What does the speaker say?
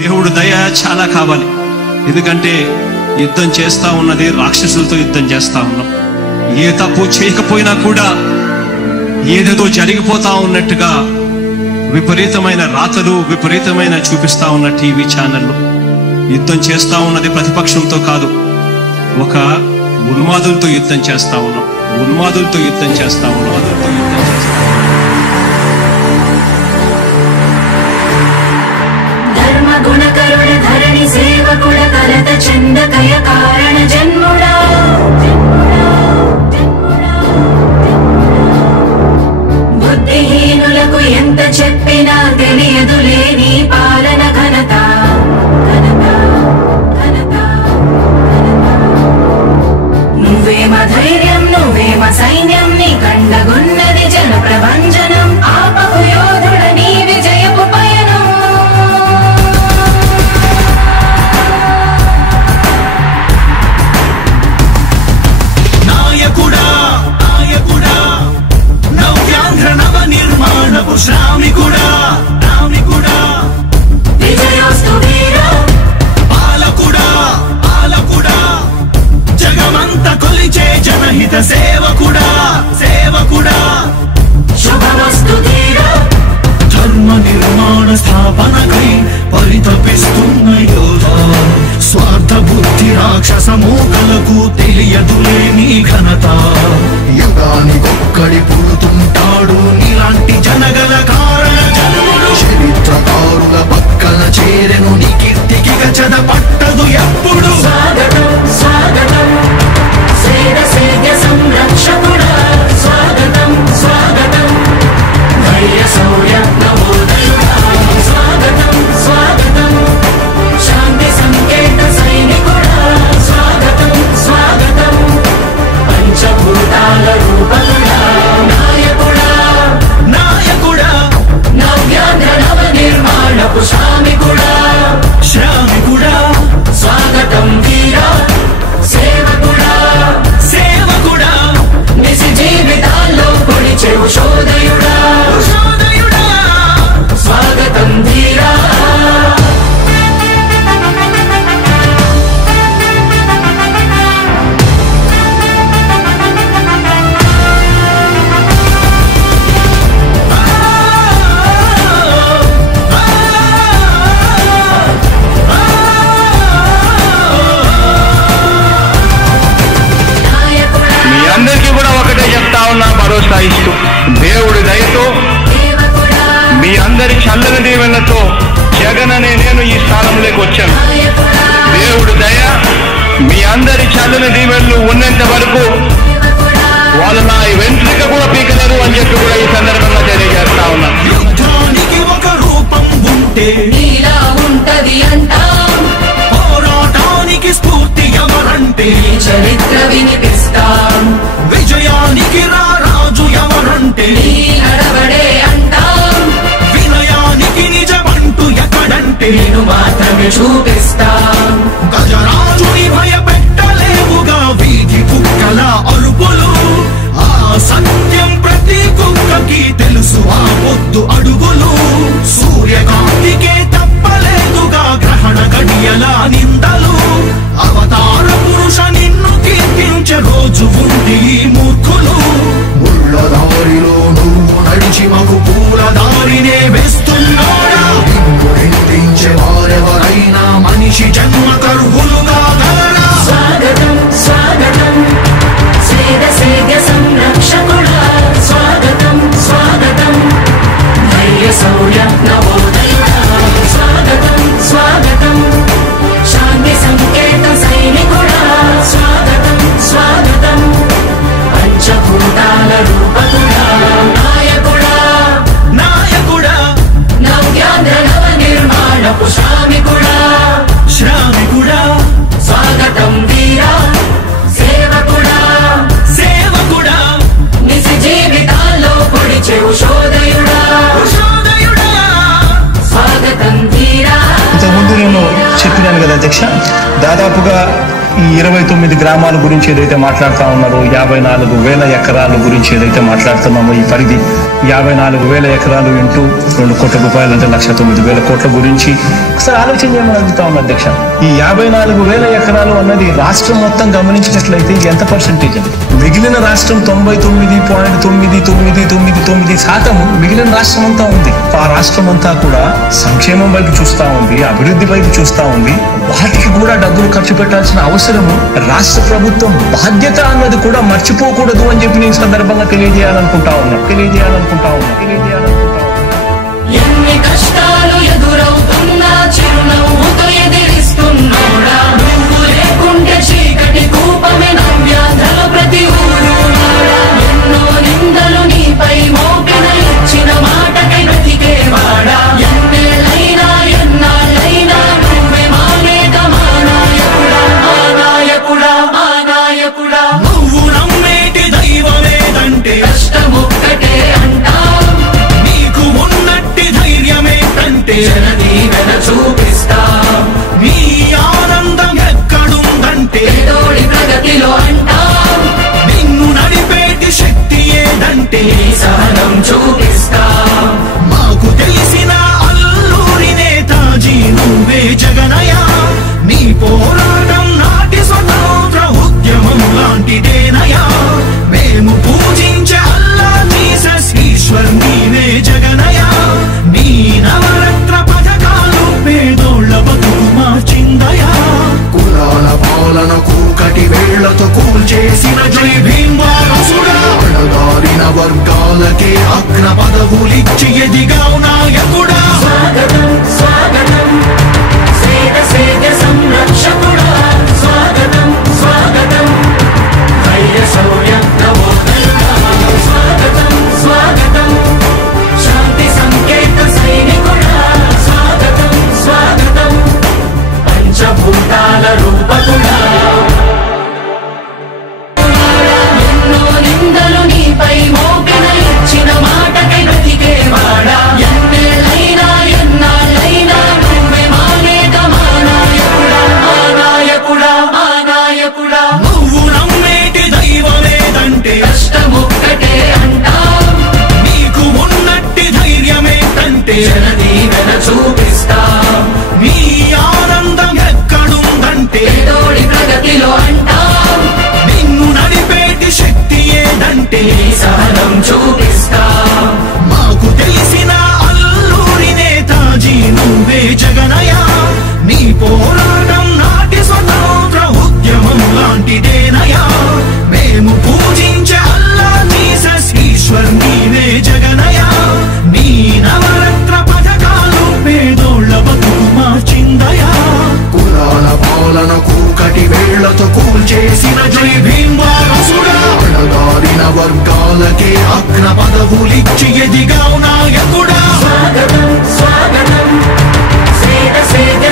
దేవుడు దయ చాలా కావాలి. ఎందుకంటే యుద్ధం చేస్తా ఉన్నది రాక్షసులతో యుద్ధం చేస్తా ఉన్నాం. ఏ తప్పు చేయకపోయినా కూడా ఏదేదో జరిగిపోతా ఉన్నట్టుగా విపరీతమైన రాతలు విపరీతమైన చూపిస్తా ఉన్న టీవీ ఛానళ్ళు. యుద్ధం చేస్తా ఉన్నది ప్రతిపక్షంతో కాదు, ఒక ఉన్మాదులతో యుద్ధం చేస్తా ఉన్నాం. ఉన్మాదులతో యుద్ధం చేస్తా ఉన్నాం. ధర్మ గుణకరుడ ధరణి సేవకుడ కలత చందకయ కారణ జన్ముడా బుద్ధిహీనులకు ఎంత చెప్పినా తెలియదులే నీ పాలన ఘనత. నువ్వేమ ధైర్యం నువ్వేమ సైన్యం నీ కండగున్నది జన ప్రభంజనం. ఆపకు యోధుడ నీ విజయపు పయనం. నాయకుడా నాయకుడా నవ్యాంధ్ర నవ నిర్మాణపు శ్రామికుడా రామికుడా విజయోస్తు వీర పాలకుడా పాలకుడా జగమంత కొలిచే జనహిత సేవకుడా సేవకుడా శుభమస్తు ధీర ధర్మ నిర్మాణ స్థాపనకై పరితపిస్తున్న యోధ. స్వార్థ బుద్ధి రాక్షస మూకలకు తెలియదులే నీ ఘనత. యుగానికొక్కడి పుడుతుంటాడు నీలాంటి జనగల కారణ జన్ముడు. చరిత్రకారుల పక్కన చేరెను నీ కీర్తికి గచద పట్టదు ఎప్పుడు. స్వాగతం స్వాగతం సేద సేద్య సంరక్షకుడా స్వాగతం స్వాగతం ధైర్య శౌర్య నవోదయుడా స్వాగతం స్వాగతం శాంతి సంకేత సైనికుడా స్వాగతం స్వాగతం పంచభూతాల రూపకుడా నాయకుడా నాయకుడా నవ్యాంధ్ర నవ నిర్మాణపు శ్రామికుడా శ్రామికుడా స్వాగతం వీరా సేవకుడా సేవకుడా నిజ జీవితాల్లో పొడిచే ఉషోదయుడా ఉషోదయుడా స్వాగతం ధీరా. మీ అందరికీ కూడా ఒకటే చెప్తా ఉన్నా, భరోసా ఇస్తూ దేవుడి దయతో దేవకుడా మీ అందరి చల్లని దీవెనలతో జగన్ అనే నేను ఈ స్థానంలోకి వచ్చాను. నాయకుడా దేవుడి దయ మీ అందరి చల్లని దీవెనలు ఉన్నంత వరకు దేవకుడా వాళ్ళు నా వెంట్రుక కూడా పీకలేరు అని చెప్పి కూడా ఈ సందర్భంగా తెలియజేస్తా ఉన్నా. యుద్ధానికి ఒక రూపం ఉంటే నీలా ఉంటది అంటాం. పోరాటానికి స్ఫూర్తి ఎవరంటే నీ చరిత్ర వినిపిస్తాం. విజయానికి రారాజు ఎవరంటే నీ నడవడే అంటాం. వినయానికి నిజమంటూ ఎక్కడంటే నేను మాత్రమే చూపిస్తాం. గజరాజుని భయపెట్టలేవుగా వీధి కుక్కల అరుపులు. ఆ సత్యం ప్రతి కుక్కకి తెలుసు ఆ పొద్దు అడుగులు. సూర్యకాంతికే తప్పలేదుగా గ్రహణ గడియల నిందలు. అవతార పురుష నిన్ను కీర్తించే రోజు ఉంది ఈ మూర్ఖులు. ముళ్ళ దారిలో నువ్వు నడిచి మగు పూల దారినే వేస్తున్నాడా నిన్ను నిందించే వారెవరైనా మనిషి జన్మ కరువులుగా గలరా. స్వాగతం స్వాగతం సేద సేద్య సంరక్షకుడా స్వాగతం స్వాగతం ధైర్య శౌర్య నవోదయుడా స్వాగతం స్వాగతం శాంతి సంకేత సైనికుడా స్వాగతం స్వాగతం పంచభూతాల రూపకుడా నాయకుడా నాయకుడా నవ్యాంధ్ర నవ నిర్మాణపు శ్రామికుడా శ్రామికుడా స్వాగతం వీరా సేవకుడా సేవకుడా నిజ జీవితాల్లో పొడిచే ఉషోదయుడా ఉషోదయుడా స్వాగతం ధీరా. ఇంతకుముందు నేను చెప్పినాను కదా అధ్యక్ష, దాదాపుగా ఈ 29 గ్రామాల గురించి ఏదైతే మాట్లాడుతూ ఉన్నారో 54,000 ఎకరాల గురించి ఏదైతే మాట్లాడుతున్నామో ఈ పరిధి 54,000 ఎకరాలు ఇంటూ 2 కోట్ల రూపాయలు అంటే 1,09,000 కోట్ల గురించి ఒకసారి ఆలోచన చేయమని అడుగుతా ఉన్నా అధ్యక్ష. ఈ 54,000 ఎకరాలు అన్నది రాష్ట్రం మొత్తం గమనించినట్లయితే ఎంత పర్సెంటేజ్ అది? మిగిలిన రాష్ట్రం 99.999% మిగిలిన రాష్ట్రం అంతా ఉంది. ఆ రాష్ట్రం అంతా కూడా సంక్షేమం వైపు చూస్తా ఉంది, అభివృద్ధి వైపు చూస్తా ఉంది. వాటికి కూడా డబ్బులు ఖర్చు పెట్టాల్సిన అవసరము రాష్ట్ర ప్రభుత్వం బాధ్యత అన్నది కూడా మర్చిపోకూడదు అని చెప్పి నేను సందర్భంగా తెలియజేయాలనుకుంటా ఉన్నా. ఎన్ని కష్టాలు ఎదురవుతున్నా చిరునవ్వుతో ఎదిరిస్తున్నాడా, నువ్వు లేకుంటే చీకటి కూపమే నవ్యాంధ్రలో ప్రతి ఊరు నాడా. ఎన్నో నిందలు నీపై మోపిన ఇచ్చిన మాటకై బ్రతికేవాడా, ఎన్నేళ్ళైనా ఎన్నాళ్ళైనా నువ్వే మా నేత, మా నాయకుడా, మా నాయకుడా, మా నాయకుడా. నువ్వు నమ్మేటి దైవమేదంటే కష్టమొక్కటే అంటాం, నీకు ఉన్నట్టి ధైర్యమేంటంటే జనదీవెన చూపిస్తాం. నీ ఆనందం ఎక్కడుందంటే పేదోడి ప్రగతిలో అంటాం, నిన్ను నడిపేటి శక్తి ఏదంటే నీ సహనం చూపిస్తాం. మాకు తెలిసిన అల్లూరి నేతాజీ నువ్వే జగనయ్య. నీ పోరాటం నాటి స్వతంత్ర ఉద్యమం లాంటిదేనయ్యా. మేము పూజించే అల్లా జీసస్ ఈశ్వర్ నీవే జగనయ్య. నీ నవరత్న పథకాలు పేదోళ్ళ బతుకు మార్చిందయా. కులాల పాలనకు కటి వేళ్లతో కూల్చేసిన జై భీమ్ వారసుడా, అణగారిన వర్గాలకే అగ్ర పదవులిచ్చి ఎదిగావు నాయకుడా. స్వాగతం స్వాగతం సేద సేద సంరక్షకుడా, స్వాగతం స్వాగతం ధైర్య శౌర్య నవోదయుడా. స్వాగతం స్వాగతం శాంతి సంకేత సైనికుడా, స్వాగతం స్వాగతం పంచభూతాల రూపకుడా. ఎన్నో నిందలు నీపై మోపిన ఇచ్చిన మాటకై బ్రతికేవాడా, ఎన్నేళ్ళైనా ఎన్నాళ్ళైనా నువ్వే మా నేత, మా నాయకుడా, మా నాయకుడా, మా నాయకుడా. నువ్వు నమ్మేటి దైవమేదంటే కష్టమొక్కటే అంటాం, నీకు ఉన్నట్టి ధైర్యమేంటంటే జనదీవెన చూపిస్తాం. నీ ఆనందం ఎక్కడుందంటే పేదోడి ప్రగతిలో అంటాం, నిన్ను నడిపేటి శక్తి ఏదంటే నీ సహనం చూపిస్తాం. మాకు తెలిసిన అల్లూరి నేతాజీ నువ్వే జగనయ్య. నీ పోరాటం నాటి స్వతంత్ర ఉద్యమం లాంటిదేనయ్యా. మేము పూజించే అల్లా జీసస్ ఈశ్వర్ నీవే జగనయ్య. నీ నవరత్న పథకాలు పేదోళ్ళ బతుకు మార్చిందయా. కులాల పాలనకు కటి వేళ్లతో కూల్చేసిన జై భీమ్ వారసుడా, అణగారిన వర్గాలకే అగ్ర పదవులిచ్చి ఎదిగావు నాయకుడా. స్వాగతం స్వాగతం సేద సేద